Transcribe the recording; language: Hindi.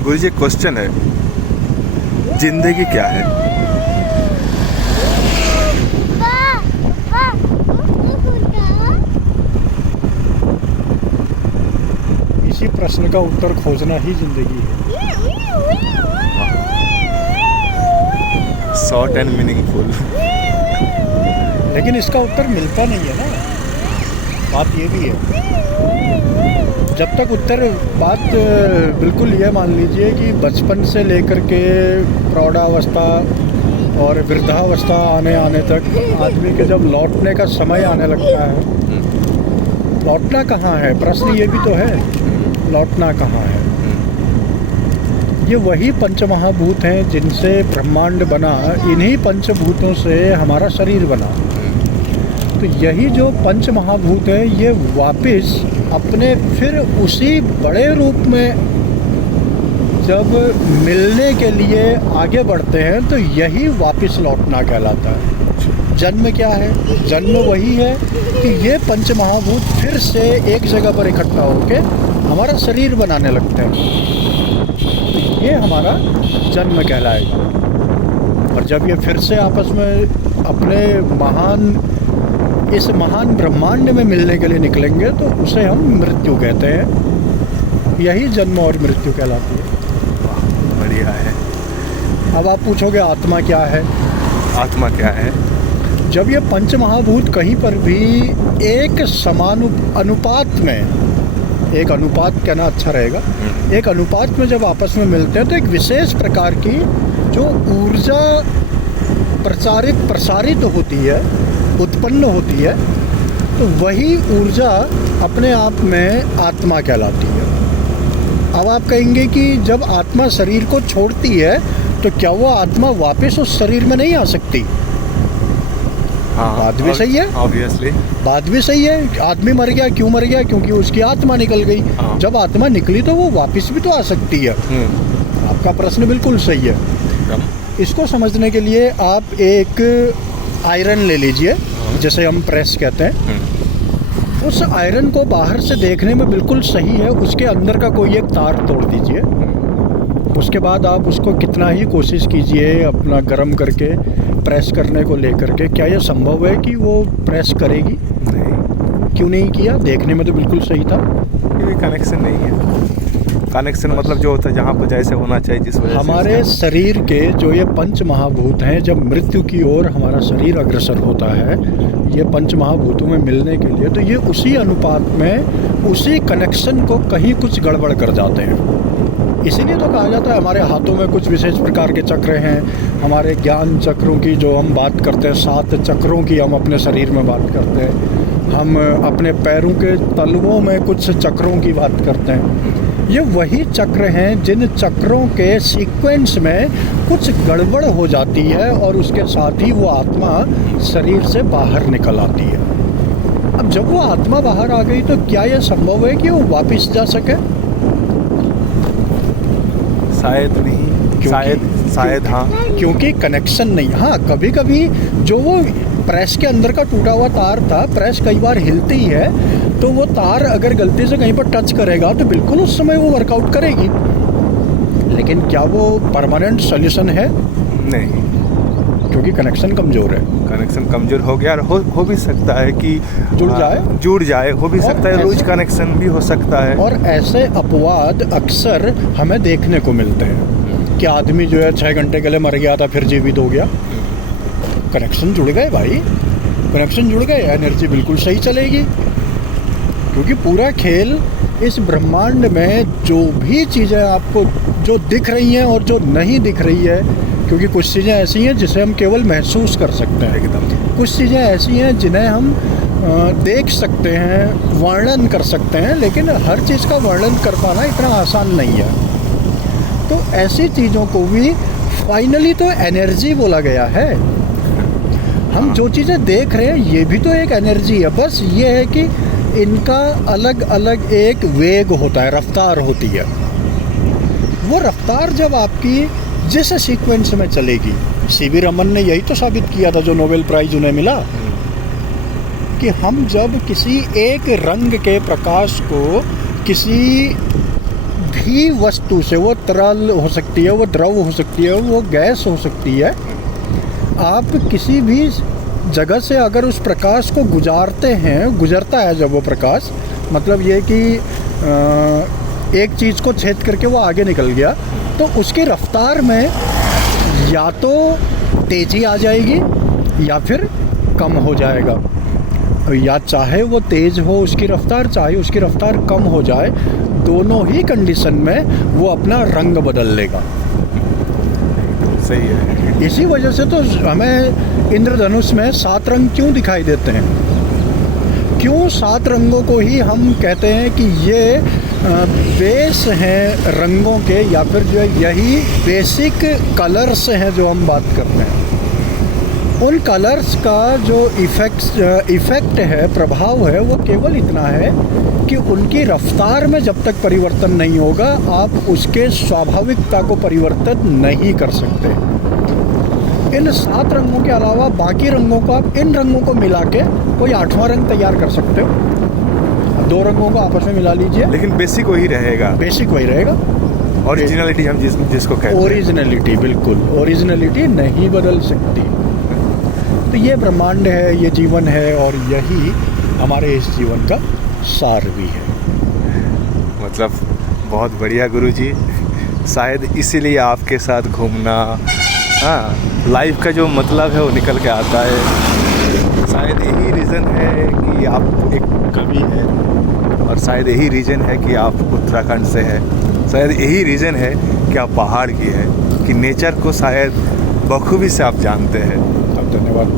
गुरुजी एक क्वेश्चन है, जिंदगी क्या है? इसी प्रश्न का उत्तर खोजना ही जिंदगी है। Short and meaningful. लेकिन इसका उत्तर मिलता नहीं है ना, बात ये भी है। जब तक उत्तर बात बिल्कुल ये मान लीजिए कि बचपन से लेकर के प्रौढ़ावस्था और वृद्धावस्था आने तक आदमी के जब लौटने का समय आने लगता है, लौटना कहाँ है, प्रश्न ये भी तो है, लौटना कहाँ है। ये वही पंचमहाभूत हैं जिनसे ब्रह्मांड बना, इन्हीं पंचभूतों से हमारा शरीर बना। तो यही जो पंच महाभूत है ये वापस अपने फिर उसी बड़े रूप में जब मिलने के लिए आगे बढ़ते हैं तो यही वापस लौटना कहलाता है। जन्म क्या है? जन्म वही है कि ये पंच महाभूत फिर से एक जगह पर इकट्ठा होकर हमारा शरीर बनाने लगते हैं, तो ये हमारा जन्म कहलाएगा। और जब ये फिर से आपस में अपने इस महान ब्रह्मांड में मिलने के लिए निकलेंगे तो उसे हम मृत्यु कहते हैं। यही जन्म और मृत्यु कहलाती है। बढ़िया है। अब आप पूछोगे आत्मा क्या है? आत्मा क्या है? जब ये पंच महाभूत कहीं पर भी एक समान अनुपात में, एक अनुपात कहना अच्छा रहेगा, एक अनुपात में जब आपस में मिलते हैं तो एक विशेष प्रकार की जो ऊर्जा प्रसारित होती है, उत्पन्न होती है, तो वही ऊर्जा अपने आप में आत्मा कहलाती है। अब आप कहेंगे कि जब आत्मा शरीर को छोड़ती है तो क्या वो आत्मा वापस उस शरीर में नहीं आ सकती? हाँ, बात भी सही है, ऑब्वियसली बात भी सही है। आदमी मर गया, क्यों मर गया? क्योंकि उसकी आत्मा निकल गई। हाँ। जब आत्मा निकली तो वो वापस भी तो आ सकती है। आपका प्रश्न बिल्कुल सही है। इसको समझने के लिए आप एक आयरन ले लीजिए, जैसे हम प्रेस कहते हैं। उस आयरन को बाहर से देखने में बिल्कुल सही है, उसके अंदर का कोई एक तार तोड़ दीजिए। उसके बाद आप उसको कितना ही कोशिश कीजिए अपना गर्म करके प्रेस करने को लेकर के, क्या यह संभव है कि वो प्रेस करेगी? नहीं। क्यों नहीं किया? देखने में तो बिल्कुल सही था। ये कनेक्शन नहीं है। कनेक्शन मतलब जो होता है जहाँ पर जैसे होना चाहिए, जिस वजह से हमारे शरीर के जो ये पंच महाभूत हैं, जब मृत्यु की ओर हमारा शरीर अग्रसर होता है ये पंच महाभूतों में मिलने के लिए, तो ये उसी अनुपात में उसी कनेक्शन को कहीं कुछ गड़बड़ कर जाते हैं। इसीलिए तो कहा जाता है हमारे हाथों में कुछ विशेष प्रकार के चक्र हैं। हमारे ज्ञान चक्रों की जो हम बात करते हैं, 7 चक्रों की हम अपने शरीर में बात करते हैं। हम अपने पैरों के तलवों में कुछ चक्रों की बात करते हैं। ये वही चक्र हैं जिन चक्रों के सीक्वेंस में कुछ गड़बड़ हो जाती है और उसके साथ ही वो आत्मा शरीर से बाहर निकल आती है। अब जब वो आत्मा बाहर आ गई तो क्या यह संभव है कि वो वापस जा सके? शायद नहीं, शायद हाँ, क्योंकि कनेक्शन नहीं। हाँ, कभी कभी जो वो प्रेस के अंदर का टूटा हुआ तार था, प्रेस कई बार हिलती है तो वो तार अगर गलती से कहीं पर टच करेगा तो बिल्कुल उस समय वो वर्कआउट करेगी। लेकिन क्या वो परमानेंट सॉल्यूशन है? नहीं, क्योंकि कनेक्शन कमज़ोर है। कनेक्शन कमज़ोर हो गया और हो भी सकता है कि जुड़ जाए, हो भी सकता है लूज कनेक्शन भी हो सकता है। और ऐसे अपवाद अक्सर हमें देखने को मिलते हैं कि आदमी जो है 6 घंटे के लिए मर गया था फिर जीवित हो गया। कनेक्शन जुड़ गए भाई, कनेक्शन जुड़ गए, एनर्जी बिल्कुल सही चलेगी। क्योंकि पूरा खेल इस ब्रह्मांड में जो भी चीज़ें आपको जो दिख रही हैं और जो नहीं दिख रही है, क्योंकि कुछ चीज़ें ऐसी हैं जिसे हम केवल महसूस कर सकते हैं, एकदम कुछ चीज़ें ऐसी हैं जिन्हें हम देख सकते हैं, वर्णन कर सकते हैं, लेकिन हर चीज़ का वर्णन कर पाना इतना आसान नहीं है। तो ऐसी चीज़ों को भी फाइनली तो एनर्जी बोला गया है। हम जो चीज़ें देख रहे हैं ये भी तो एक एनर्जी है, बस ये है कि इनका अलग अलग एक वेग होता है, रफ्तार होती है। वो रफ्तार जब आपकी जिस सीक्वेंस में चलेगी, सीवी रमन ने यही तो साबित किया था जो नोबेल प्राइज़ उन्हें मिला, कि हम जब किसी एक रंग के प्रकाश को किसी भी वस्तु से, वो तरल हो सकती है, वो द्रव हो सकती है, वो गैस हो सकती है, आप किसी भी जगह से अगर उस प्रकाश को गुजरता है जब वो प्रकाश, मतलब ये कि एक चीज़ को छेद करके वो आगे निकल गया, तो उसकी रफ्तार में या तो तेज़ी आ जाएगी या फिर कम हो जाएगा, या चाहे वो तेज़ हो उसकी रफ्तार, चाहे उसकी रफ्तार कम हो जाए, दोनों ही कंडीशन में वो अपना रंग बदल लेगा। सही है। इसी वजह से तो हमें इंद्रधनुष में 7 रंग क्यों दिखाई देते हैं, क्यों 7 रंगों को ही हम कहते हैं कि ये बेस हैं रंगों के, या फिर जो यही बेसिक कलर्स हैं जो हम बात करते हैं। उन कलर्स का जो इफ़ेक्ट है, प्रभाव है, वो केवल इतना है कि उनकी रफ्तार में जब तक परिवर्तन नहीं होगा, आप उसके स्वाभाविकता को परिवर्तन नहीं कर सकते। इन 7 रंगों के अलावा बाकी रंगों को आप इन रंगों को मिला के कोई 8वां रंग तैयार कर सकते हो। 2 रंगों को आपस में मिला लीजिए, लेकिन बेसिक वही रहेगा। बेसिक वही रहेगा। ओरिजिनलिटी हम जिसको कहते हैं, ओरिजिनलिटी, बिल्कुल ओरिजिनलिटी नहीं बदल सकती। तो ये ब्रह्मांड है, ये जीवन है, और यही हमारे इस जीवन का सार भी है। मतलब बहुत बढ़िया गुरुजी, शायद इसीलिए आपके साथ घूमना, हाँ, लाइफ का जो मतलब है वो निकल के आता है। शायद यही रीज़न है कि आप एक कवि हैं, और शायद यही रीज़न है कि आप उत्तराखंड से हैं, शायद यही रीज़न है कि आप पहाड़ की है, कि नेचर को शायद बखूबी से आप जानते हैं। धन्यवाद।